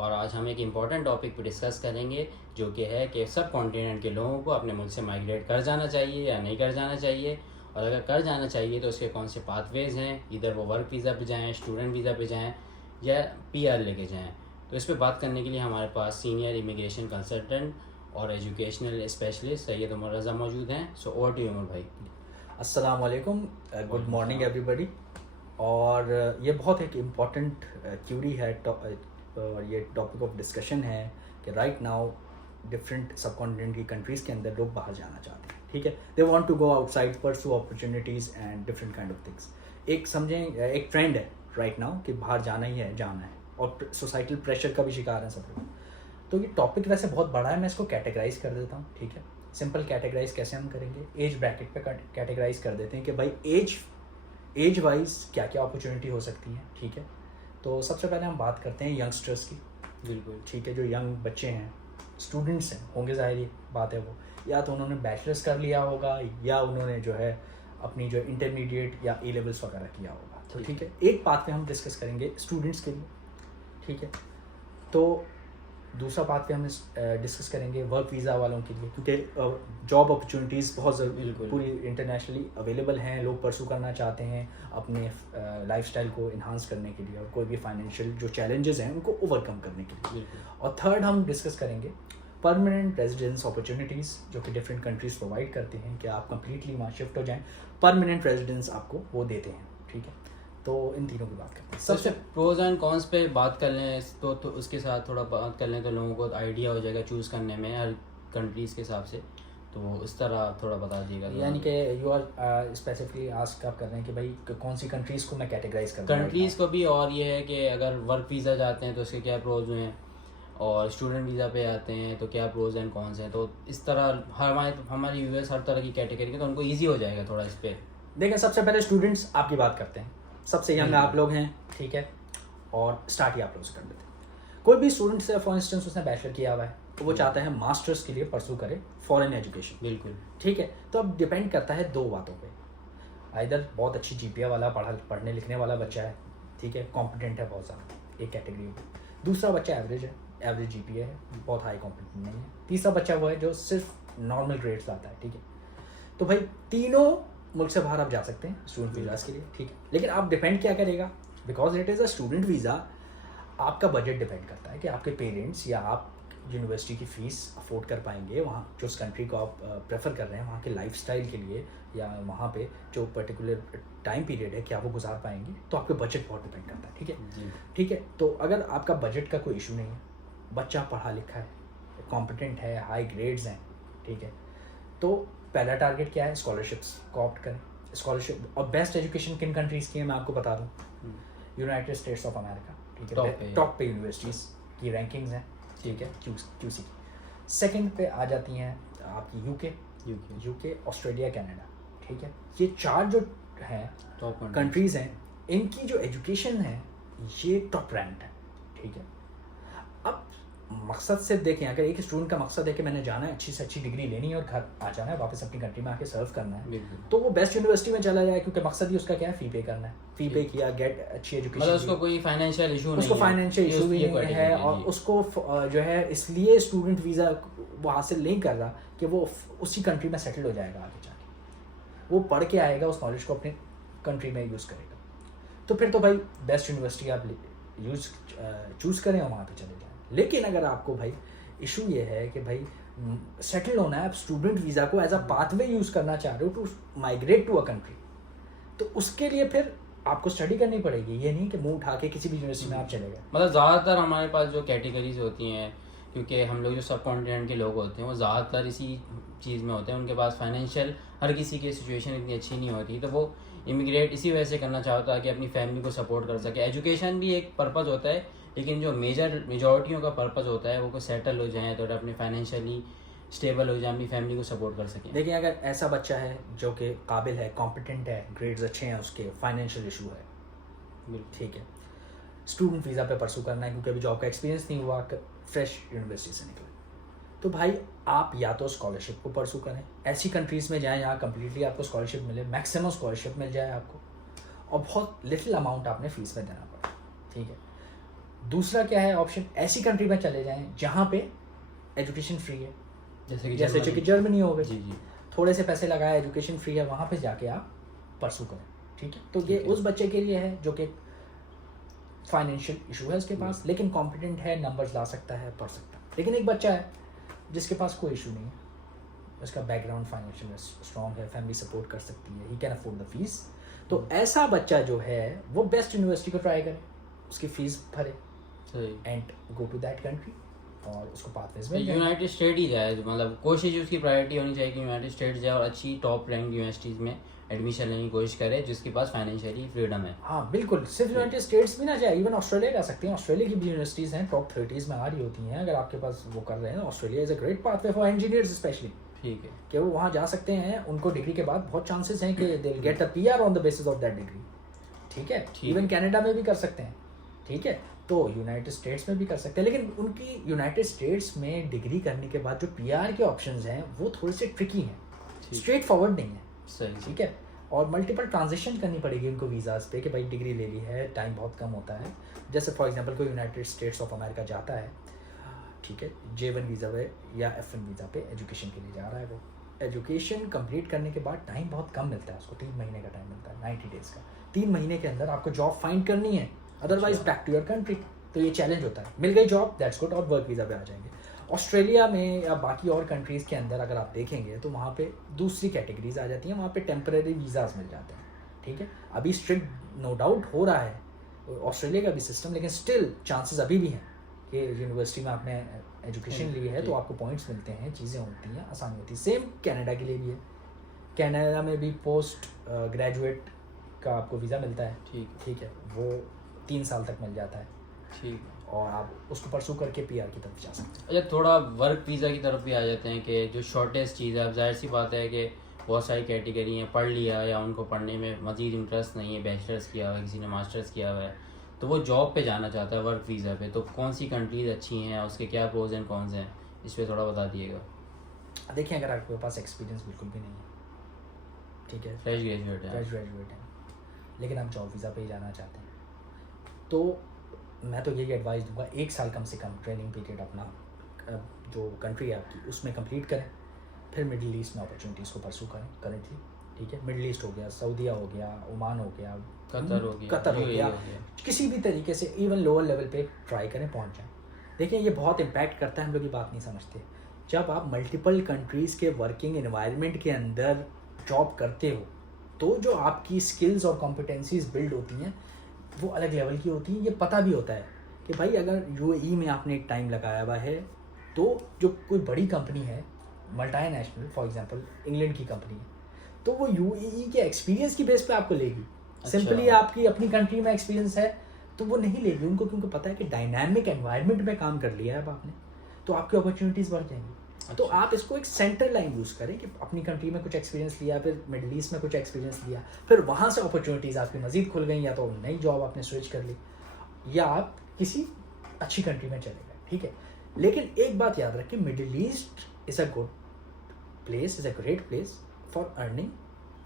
और आज हम एक इम्पॉर्टेंट टॉपिक पे डिस्कस करेंगे जो कि है कि सब कॉन्टिनेंट के लोगों को अपने मुल्क से माइग्रेट कर जाना चाहिए या नहीं कर जाना चाहिए, और अगर कर जाना चाहिए तो उसके कौन से पाथवेज़ हैं, इधर वो वर्क वीज़ा पे जाएँ, स्टूडेंट वीज़ा पे जाएँ या PR लेके जाएँ। तो इस पर बात करने के लिए हमारे पास सीनियर इमिग्रेशन कंसल्टेंट और एजुकेशनल स्पेशलिस्ट सैयद उमर रज़ा मौजूद हैं। सो ओवर टू उमर भाई। अस्सलाम वालेकुम, गुड मॉर्निंग एवरीबॉडी। और ये बहुत एक इम्पॉर्टेंट क्यूरी है और ये टॉपिक ऑफ डिस्कशन है कि right now different subcontinent की कंट्रीज़ के अंदर लोग बाहर जाना चाहते हैं, ठीक है। They want to go outside, pursue opportunities and different kind of things. एक समझें, एक ट्रेंड है राइट नाउ कि बाहर जाना ही है, जाना है, और सोसाइटल प्रेशर का भी शिकार है सब लोग। तो ये टॉपिक वैसे बहुत बड़ा है, मैं इसको कैटेगराइज कर देता हूँ, ठीक है। सिंपल कैटेगराइज कैसे हम करेंगे, एज ब्रैकेट पे कैटेगराइज कर देते हैं कि भाई एज वाइज क्या क्या अपॉर्चुनिटी हो सकती है, ठीक है। तो सबसे पहले हम बात करते हैं यंगस्टर्स की। बिल्कुल ठीक है, जो यंग बच्चे हैं, स्टूडेंट्स हैं, होंगे, ज़ाहिर बात है, वो या तो उन्होंने बैचलर्स कर लिया होगा या उन्होंने जो है अपनी जो इंटरमीडिएट या A लेवल्स वगैरह किया होगा। तो ठीक है, एक बात पे हम डिस्कस करेंगे स्टूडेंट्स के लिए, ठीक है। तो दूसरा बात पे हम डिस्कस करेंगे वर्क वीज़ा वालों के लिए, क्योंकि जॉब अपॉर्चुनिटीज़ बहुत पूरी इंटरनेशनली अवेलेबल हैं। लोग परसू करना चाहते हैं अपने लाइफस्टाइल को इन्हांस करने के लिए और कोई भी फाइनेंशियल जो चैलेंजेस हैं उनको ओवरकम करने के लिए। और थर्ड हम डिस्कस करेंगे परमानेंट रेजिडेंस अपॉर्चुनिटीज़ जो कि डिफरेंट कंट्रीज़ प्रोवाइड करते हैं कि आप कंप्लीटली वहाँ शिफ्ट हो जाएँ, परमानेंट रेजिडेंस आपको वो देते हैं, ठीक है। तो इन तीनों की बात करते हैं। सबसे प्रोज एंड कॉन्स पे बात कर लें तो उसके साथ थोड़ा बात कर लें तो लोगों को आइडिया हो जाएगा चूज़ करने में हर कंट्रीज़ के हिसाब से। तो इस तरह थोड़ा बता दीजिएगा। यानी कि यू आर स्पेसिफिकली आस्क आप कर रहे हैं कि भाई कौन सी कंट्रीज़ को मैं कैटेगराइज कर कंट्रीज़ को भी, और ये है कि अगर वर्क वीज़ा जाते हैं तो उसके क्या प्रोज हैं, और स्टूडेंट वीज़ा पे आते हैं तो क्या प्रोज एंड कॉन्स हैं। तो इस तरह हमारे यूएस हर तरह की कैटेगरी के, तो उनको ईजी हो जाएगा थोड़ा इस पर। देखें, सबसे पहले स्टूडेंट्स आपकी बात करते हैं। सबसे यंग आप लोग हैं, ठीक है, और स्टार्ट ही आप लोग से कर देते हैं। कोई भी स्टूडेंट से फॉर इंस्टेंस उसने बैचलर किया हुआ है तो वो चाहता है मास्टर्स के लिए परसू करे फॉरेन एजुकेशन, बिल्कुल, ठीक है। तो अब डिपेंड करता है दो बातों पे। इधर बहुत अच्छी GPA वाला पढ़ने लिखने वाला बच्चा है, ठीक है, कॉम्पिटेंट है बहुत ज़्यादा, एक कैटेगरी होगी। दूसरा बच्चा एवरेज है, एवरेज GPA है, बहुत हाई कॉम्पिटेंट नहीं है। तीसरा बच्चा वो है जो सिर्फ नॉर्मल ग्रेड्स लाता है, ठीक है। तो भाई तीनों मुल्क से बाहर आप जा सकते हैं स्टूडेंट वीज़ाज़ के लिए, ठीक है। लेकिन आप डिपेंड क्या करेगा, because it is a student visa, आपका बजट डिपेंड करता है कि आपके पेरेंट्स या आप यूनिवर्सिटी की फ़ीस अफोर्ड कर पाएंगे वहाँ जो उस कंट्री को आप प्रेफर कर रहे हैं वहाँ के लाइफस्टाइल के लिए, या वहाँ पे जो पर्टिकुलर टाइम पीरियड है क्या वो गुजार पाएंगे। तो आपके बजट बहुत डिपेंड करता है, ठीक है, ठीक है। तो अगर आपका बजट का कोई इशू नहीं है, बच्चा पढ़ा लिखा है, कॉम्पिटेंट है, हाई ग्रेड्स हैं, ठीक है, तो पहला टारगेट क्या है, स्कॉलरशिप्स को ऑप्ट करें। स्कॉलरशिप और बेस्ट एजुकेशन किन कंट्रीज़ की है मैं आपको बता दूं, यूनाइटेड स्टेट्स ऑफ अमेरिका, ठीक है, टॉप पे यूनिवर्सिटीज़ की रैंकिंग्स हैं, ठीक है, QC की। सेकंड पे आ जाती हैं आपकी यूके, ऑस्ट्रेलिया, कनाडा, ठीक है। ये चार जो हैं टॉप कंट्रीज़ हैं, इनकी जो एजुकेशन है ये टॉप रैंक है, ठीक है। अब मकसद से देखें, अगर एक स्टूडेंट का मकसद है कि मैंने जाना है, अच्छी से अच्छी डिग्री लेनी है और घर आ जाना है, वापस अपनी कंट्री में आके सर्व करना है, तो वो बेस्ट यूनिवर्सिटी में चला जाए, क्योंकि मकसद ही उसका क्या है, फ़ी पे करना है। फ़ी पे किया, गेट अच्छी एजुकेशन, मतलब उसको कोई फाइनेंशियल इशू नहीं है, उसको फाइनेंशियल इशू भी नहीं है, और उसको जो है इसलिए स्टूडेंट वीज़ा वो हासिल नहीं कर रहा कि वो उसी कंट्री में सेटल हो जाएगा आगे जाके, वो पढ़ के आएगा, उस नॉलेज को अपनी कंट्री में यूज़ करेगा। तो फिर तो भाई बेस्ट यूनिवर्सिटी आप चूज़ करें और वहाँ पर चले जाएँ। लेकिन अगर आपको भाई इशू ये है कि भाई सेटल होना है, आप स्टूडेंट वीज़ा को एज अ पाथवे यूज़ करना चाह रहे हो to migrate to a country, तो उसके लिए फिर आपको स्टडी करनी पड़ेगी। ये नहीं कि मुंह उठा के किसी भी यूनिवर्सिटी में आप चले गए। मतलब ज़्यादातर हमारे पास जो कैटेगरीज होती हैं, क्योंकि हम लोग जो सब कॉन्टिनेंट के लोग होते हैं वो ज़्यादातर इसी चीज़ में होते हैं, उनके पास फाइनेंशियल हर किसी की सिचुएशन इतनी अच्छी नहीं होती, तो वो इमिग्रेट इसी वजह से करना चाहता है कि अपनी फैमिली को सपोर्ट कर सके। एजुकेशन भी एक पर्पज़ होता है, लेकिन जो मेजॉरिटियों का पर्पज़ होता है वो सेटल हो जाए, तो अपने फाइनेंशियली स्टेबल हो जाए, अपनी फैमिली को सपोर्ट कर सकें। देखिए, अगर ऐसा बच्चा है जो कि काबिल है, कॉम्पिटेंट है, ग्रेड्स अच्छे हैं, उसके फाइनेंशियल इशू है, ठीक है, स्टूडेंट वीज़ा पे परसू करना है क्योंकि अभी जॉब का एक्सपीरियंस नहीं हुआ, फ्रेश यूनिवर्सिटी से निकले, तो भाई आप या तो स्कॉलरशिप को परसू करें, ऐसी कंट्रीज़ में जाएँ जहाँ कम्प्लीटली आपको स्कॉलरशिप मिले, मैक्सिमम स्कॉलरशिप मिल जाए आपको, और बहुत लिटिल अमाउंट आपने फ़ीस में देना पड़े, ठीक है। दूसरा क्या है ऑप्शन, ऐसी कंट्री में चले जाएं जहाँ पे एजुकेशन फ्री है, जैसे कि जर्मनी हो गई। जी जी। थोड़े से पैसे लगाए, एजुकेशन फ्री है, वहाँ पे जाके आप परसू करें, ठीक है। तो ये उस बच्चे के लिए है जो कि फाइनेंशियल इशू है उसके पास, लेकिन कॉम्पिटेंट है, नंबर्स ला सकता है, पढ़ सकता है। लेकिन एक बच्चा है जिसके पास कोई इशू नहीं है, उसका बैकग्राउंड फाइनेंशियल स्ट्रॉन्ग है, फैमिली सपोर्ट कर सकती है, he can afford the fees, तो ऐसा बच्चा जो है वो बेस्ट यूनिवर्सिटी को ट्राई करे, उसकी फीस भरे and go to that country और उसको पाथवेज में यूनाइटेड स्टेट ही जाए, मतलब कोशिश उसकी प्रायोरिटी होनी चाहिए कि यूनाइटेड स्टेट जाए और अच्छी टॉप रैंक यूनिवर्सिटीज़ में एडमिशन लेने की कोशिश करे जिसके पास फाइनेंशियली फ्रीडम है। हाँ बिल्कुल, सिर्फ यूनाइटेड स्टेट्स भी ना जाए, इवन ऑस्ट्रेलिया जा सकते हैं। ऑस्ट्रेलिया की भी यूनिवर्सिटीज़ हैं, टॉप 30s में आ रही होती हैं, अगर आपके पास वो कर रहे हैं। Australia is a great pathway for engineers specially, ठीक है, कि वो वहाँ जा सकते हैं, उनको डिग्री के बाद बहुत चांसेस हैं कि they will get the PR on the basis of that degree, ठीक है। इवन कनाडा में भी कर सकते हैं, ठीक है। तो यूनाइटेड स्टेट्स में भी कर सकते हैं, लेकिन उनकी यूनाइटेड स्टेट्स में डिग्री करने के बाद जो PR के ऑप्शंस हैं वो थोड़े से ट्रिकी हैं, स्ट्रेट फॉरवर्ड नहीं है, सही, ठीक है। और मल्टीपल ट्रांजिशन करनी पड़ेगी उनको वीज़ाज पे, कि भाई डिग्री ले ली है, टाइम बहुत कम होता है। जैसे फॉर एग्जांपल कोई यूनाइटेड स्टेट्स ऑफ अमेरिका जाता है, ठीक है, J1 वीज़ा पे या F1 वीज़ा पे एजुकेशन के लिए जा रहा है, वो एजुकेशन कंप्लीट करने के बाद टाइम बहुत कम मिलता है उसको, 3 महीने का टाइम मिलता है, 90 डेज़ का। 3 महीने के अंदर आपको जॉब फाइंड करनी है, otherwise back to your country. तो ये चैलेंज होता है। मिल गई जॉब, दैट्स गुड, और वर्क वीज़ा पे आ जाएंगे। ऑस्ट्रेलिया में या बाकी और कंट्रीज़ के अंदर अगर आप देखेंगे तो वहाँ पे दूसरी कैटेगरीज आ जाती हैं, वहाँ पे टेम्परेरी वीज़ाज मिल जाते हैं, ठीक है। अभी स्ट्रिक्ट नो डाउट हो रहा है ऑस्ट्रेलिया का भी सिस्टम, लेकिन स्टिल चांसेस अभी भी हैं कि यूनिवर्सिटी में आपने एजुकेशन ली है तो आपको पॉइंट्स मिलते हैं, चीज़ें होती हैं, आसानी होती है। सेम कनाडा के लिए भी है, कनाडा में भी पोस्ट ग्रेजुएट का आपको वीज़ा मिलता है, ठीक है, वो 3 साल तक मिल जाता है, ठीक, और आप उसको परसू करके PR की तरफ जा सकते हैं। अच्छा थोड़ा वर्क वीज़ा की तरफ भी आ जाते हैं कि जो शॉर्टेस्ट चीज़ है, अब जाहिर सी बात है कि बहुत सारी कैटेगरी हैं, पढ़ लिया या उनको पढ़ने में मज़ीद इंटरेस्ट नहीं है, बैचलर्स किया हुआ है, किसी ने मास्टर्स किया हुआ है, तो वो जॉब पे जाना चाहता है वर्क वीज़ा पे, तो कौन सी कंट्रीज़ अच्छी हैं, उसके क्या प्रोज एंड कॉन्स हैं, इस पर थोड़ा बता दिएगा। देखिए, अगर आपके पास एक्सपीरियंस बिल्कुल भी नहीं है, ठीक है, फ्रेश ग्रेजुएट है, लेकिन आप जॉब वीज़ा पे ही जाना चाहते हैं, तो मैं तो यही एडवाइस दूंगा, 1 साल कम से कम ट्रेनिंग पीरियड अपना जो कंट्री है आपकी उसमें कंप्लीट करें, फिर मिडिल ईस्ट में अपॉर्चुनिटीज़ को परसू करें करेंटली, ठीक है। मिडिल ईस्ट हो गया, सऊदीया हो गया, ओमान हो गया, कतर हो गया, किसी भी तरीके से इवन लोअर लेवल पे ट्राई करें, पहुंच जाएं। देखिए, ये बहुत इम्पैक्ट करता है, हम लोग ये बात नहीं समझते। जब आप मल्टीपल कंट्रीज़ के वर्किंग एनवायरनमेंट के अंदर जॉब करते हो तो जो आपकी स्किल्स और कॉम्पिटेंसीज बिल्ड होती हैं वो अलग लेवल की होती हैं। ये पता भी होता है कि भाई अगर UAE में आपने एक टाइम लगाया हुआ है तो जो कोई बड़ी कंपनी है, मल्टीनेशनल, फॉर एग्जांपल इंग्लैंड की कंपनी है, तो वो UAE के एक्सपीरियंस की बेस पे आपको लेगी। सिंपली आपकी अपनी कंट्री में एक्सपीरियंस है तो वो नहीं लेगी उनको, क्योंकि पता है कि डायनामिक एनवायरनमेंट में काम कर लिया है अब आपने, तो आपकी अपॉर्चुनिटीज़ बढ़ जाएंगी। तो आप इसको एक सेंटर लाइन यूज़ करें कि अपनी कंट्री में कुछ एक्सपीरियंस लिया, फिर मिडिल ईस्ट में कुछ एक्सपीरियंस लिया, फिर वहाँ से अपॉर्चुनिटीज़ आपकी मज़ीद खुल गई, या तो नई जॉब आपने स्विच कर ली, या आप किसी अच्छी कंट्री में चले गए, ठीक है। लेकिन एक बात याद रखें, Middle East is a good place, is a great place for earning,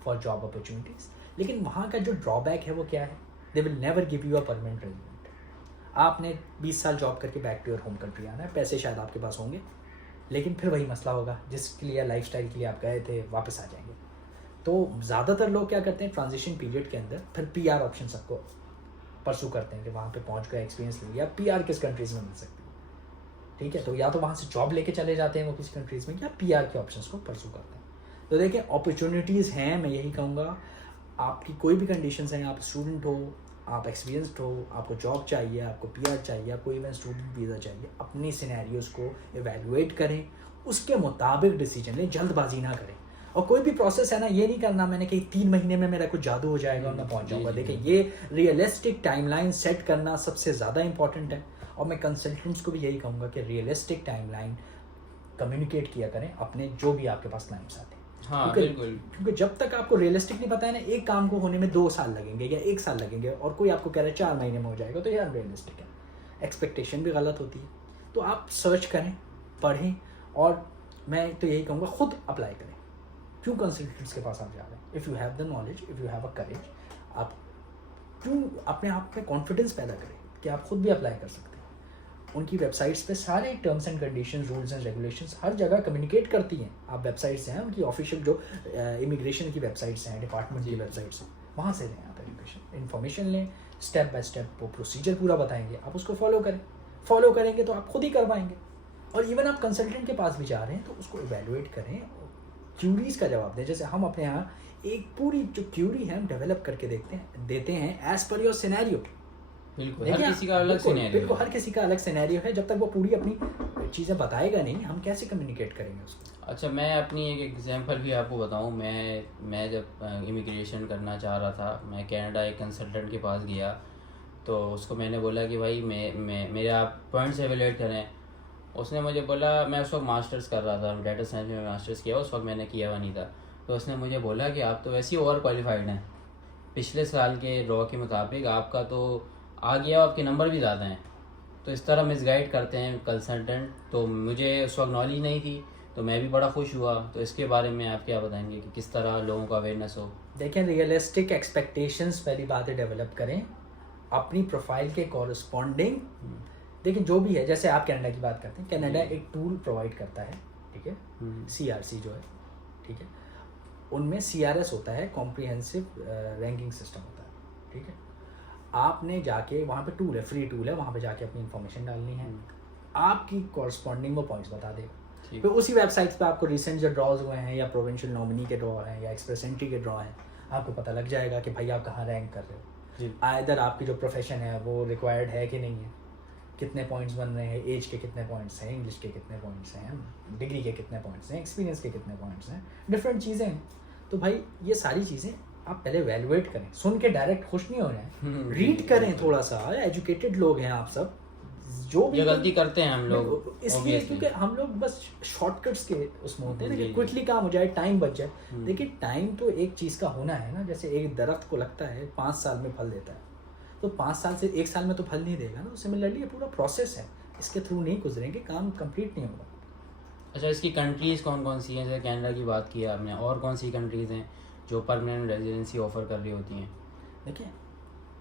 for job opportunities, लेकिन वहाँ का जो ड्रॉबैक है वो क्या है, they will never give you a permanent resident. आपने 20 साल जॉब करके back to your home country आना है, पैसे शायद आपके पास होंगे, लेकिन फिर वही मसला होगा जिसके लिए लाइफस्टाइल के लिए आप गए थे, वापस आ जाएंगे। तो ज़्यादातर लोग क्या करते हैं, ट्रांजिशन पीरियड के अंदर फिर PR ऑप्शन सबको परसू करते हैं कि वहाँ पे पहुँच गए, एक्सपीरियंस ले लिया, PR किस कंट्रीज़ में मिल सकती है, ठीक है। तो या तो वहाँ से जॉब लेके चले जाते हैं वो किसी कंट्रीज़ में, या PR के ऑप्शंस को परसू करते हैं। तो देखिए, अपॉर्चुनिटीज़ हैं, मैं यही कहूँगा, आपकी कोई भी कंडीशंस हैं, आप स्टूडेंट हो, आप एक्सपीरियंसड हो, आपको जॉब चाहिए, आपको PR चाहिए, आपको इवन स्टूडेंट वीज़ा चाहिए, अपनी सिनेरियोज़ को एवेलुएट करें, उसके मुताबिक डिसीजन लें, जल्दबाजी ना करें। और कोई भी प्रोसेस है ना, ये नहीं करना मैंने कि 3 महीने में मेरा कुछ जादू हो जाएगा और मैं पहुंच जाऊंगा। देखिए, ये रियलिस्टिक टाइमलाइन सेट करना सबसे ज़्यादा इंपॉर्टेंट है, और मैं कंसल्टेंट्स को भी यही कहूँगा कि रियलिस्टिक टाइमलाइन कम्युनिकेट किया करें अपने जो भी आपके पास क्लाइंट्स आते हैं। हाँ, बिल्कुल, क्योंकि जब तक आपको रियलिस्टिक नहीं पता है ना, एक काम को होने में 2 साल लगेंगे या 1 साल लगेंगे, और कोई आपको कह रहा है 4 महीने में हो जाएगा, तो ये अनरियलिस्टिक है, एक्सपेक्टेशन भी गलत होती है। तो आप सर्च करें, पढ़ें, और मैं तो यही कहूँगा खुद अप्लाई करें। क्यों कंसल्टेंट्स के पास आप जा रहे हैं? If you have the knowledge, if you have a courage, आप क्यों अपने आप में कॉन्फिडेंस पैदा करें कि आप खुद भी अप्लाई कर सकते हैं। उनकी वेबसाइट्स पे सारे terms and conditions, rules and regulations हर जगह कम्युनिकेट करती हैं। आप वेबसाइट्स हैं उनकी ऑफिशियल जो इमिग्रेशन की वेबसाइट्स हैं, डिपार्टमेंट की वेबसाइट्स हैं, वहाँ से लें आप एजुकेशन इन्फॉर्मेशन लें, स्टेप बाय स्टेप वो प्रोसीजर पूरा बताएंगे, आप उसको फॉलो करेंगे तो आप खुद ही कर पाएंगे। और इवन आप कंसल्टेंट के पास भी जा रहे हैं तो उसको इवेलुएट करें, क्यूरीज का जवाब दें। जैसे हम अपने यहाँ एक पूरी जो क्यूरी है हम डेवलप करके देते हैं एज पर योर सिनेरियो। बिल्कुल, हर किसी का अलग सिनेरियो है। बिल्कुल, हर किसी का अलग सिनेरियो है। जब तक वो पूरी अपनी चीज़ें बताएगा नहीं, हम कैसे कम्युनिकेट करेंगे उसको। अच्छा, मैं अपनी एक एग्जांपल भी आपको बताऊं। मैं जब इमिग्रेशन करना चाह रहा था, मैं कनाडा एक कंसल्टेंट के पास गया, तो उसको मैंने बोला कि भाई मेरे आप पॉइंट्स एवेलुएट करें। उसने मुझे बोला, मैं उस वक्त मास्टर्स कर रहा था, डेटा साइंस में मास्टर्स किया, उस वक्त मैंने किया हुआ नहीं था। तो उसने मुझे बोला कि आप तो वैसे ही ओवर क्वालिफाइड हैं, पिछले साल के लॉ के मुताबिक आपका तो आ गया, आपके नंबर भी ज़्यादा हैं। तो इस तरह मिसगाइड करते हैं कंसल्टेंट। तो मुझे उस वक्त नॉलेज नहीं थी, तो मैं भी बड़ा खुश हुआ। तो इसके बारे में आप क्या बताएंगे कि किस तरह लोगों का अवेयरनेस हो? देखें, रियलिस्टिक एक्सपेक्टेशंस पहली बात है डेवलप करें अपनी प्रोफाइल के कॉरस्पॉन्डिंग। देखिए जो भी है, जैसे आप कनाडा की बात करते हैं, कनाडा एक टूल प्रोवाइड करता है, ठीक है, CRC जो है, ठीक है, उनमें CRS होता है, कॉम्प्रिहेंसिव रैंकिंग सिस्टम होता है, ठीक है। आपने जाके वहाँ पे टूल है, फ्री टूल है, वहाँ पे जाके अपनी इन्फॉर्मेशन डालनी है, आपकी कॉरस्पॉन्डिंग वो पॉइंट्स बता देगा। फिर उसी वेबसाइट पे आपको रिसेंट जो ड्रॉज हुए हैं या प्रोविंशियल नॉमिनी के ड्रॉ हैं या एक्सप्रेस एंट्री के ड्रॉ हैं, आपको पता लग जाएगा कि भाई आप कहाँ रैंक कर रहे हो। आइदर आपकी जो प्रोफेशन है वो रिक्वायर्ड है कि नहीं है, कितने पॉइंट्स बन रहे हैं, एज के कितने पॉइंट्स हैं, इंग्लिश के कितने पॉइंट्स हैं, डिग्री के कितने पॉइंट्स हैं, एक्सपीरियंस के कितने पॉइंट्स हैं, डिफरेंट चीज़ें हैं। तो भाई ये सारी चीज़ें आप पहले वैल्यूएट करें, सुन के डायरेक्ट खुश नहीं हो रहे हैं, रीड करें थोड़ा सा। एजुकेटेड लोग हैं आप सब, जो भी गलती करते हैं हम लोग इसलिए क्योंकि हम लोग बस शॉर्टकट्स के उसमें होते हैं, देखिए क्विकली काम हो जाए, टाइम बच जाए। देखिए टाइम तो एक चीज़ का होना है ना, जैसे एक दरख्त को लगता है 5 साल में फल देता है, तो 5 साल से 1 साल में तो फल नहीं देगा ना। सिमिलरली ये पूरा प्रोसेस है, इसके थ्रू नहीं गुजरेंगे, काम कंप्लीट नहीं होगा। अच्छा, इसकी कंट्रीज़ कौन कौन सी हैं? जैसे कनाडा की बात की आपने, और कौन सी कंट्रीज़ हैं जो परमानेंट रेजिडेंसी ऑफ़र कर रही होती हैं? देखिए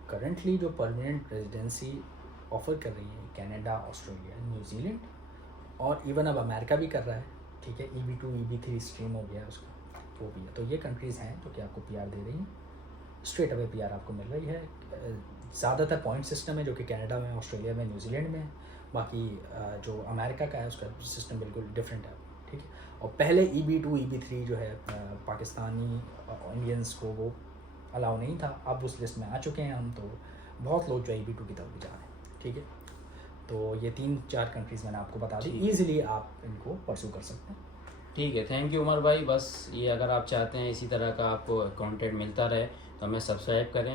करंटली जो परमानेंट रेजिडेंसी ऑफ़र कर रही है कनाडा, ऑस्ट्रेलिया, न्यूजीलैंड और इवन अब अमेरिका भी कर रहा है, ठीक है, EB2 EB3 स्ट्रीम हो गया उसका, वो भी है। तो ये कंट्रीज़ हैं जो कि आपको PR दे रही हैं, स्ट्रेट अवे PR आपको मिल रही है। ज़्यादातर पॉइंट सिस्टम है जो कि कनाडा में, ऑस्ट्रेलिया में, न्यूजीलैंड में है। बाकी जो अमेरिका का है उसका सिस्टम बिल्कुल डिफरेंट है, ठीक है। और पहले EB2 EB3 जो है पाकिस्तानी इंडियंस को वो अलाउ नहीं था, अब उस लिस्ट में आ चुके हैं हम, तो बहुत लोग जो EB2 की तरफ भी जा रहे हैं, ठीक है। तो ये 3-4 कंट्रीज़ मैंने आपको बता दी, ईजिली आप इनको परस्यू कर सकते हैं। ठीक है, थैंक यू उमर भाई। बस ये अगर आप चाहते हैं इसी तरह का आपको कंटेंट मिलता रहे तो हमें सब्सक्राइब करें।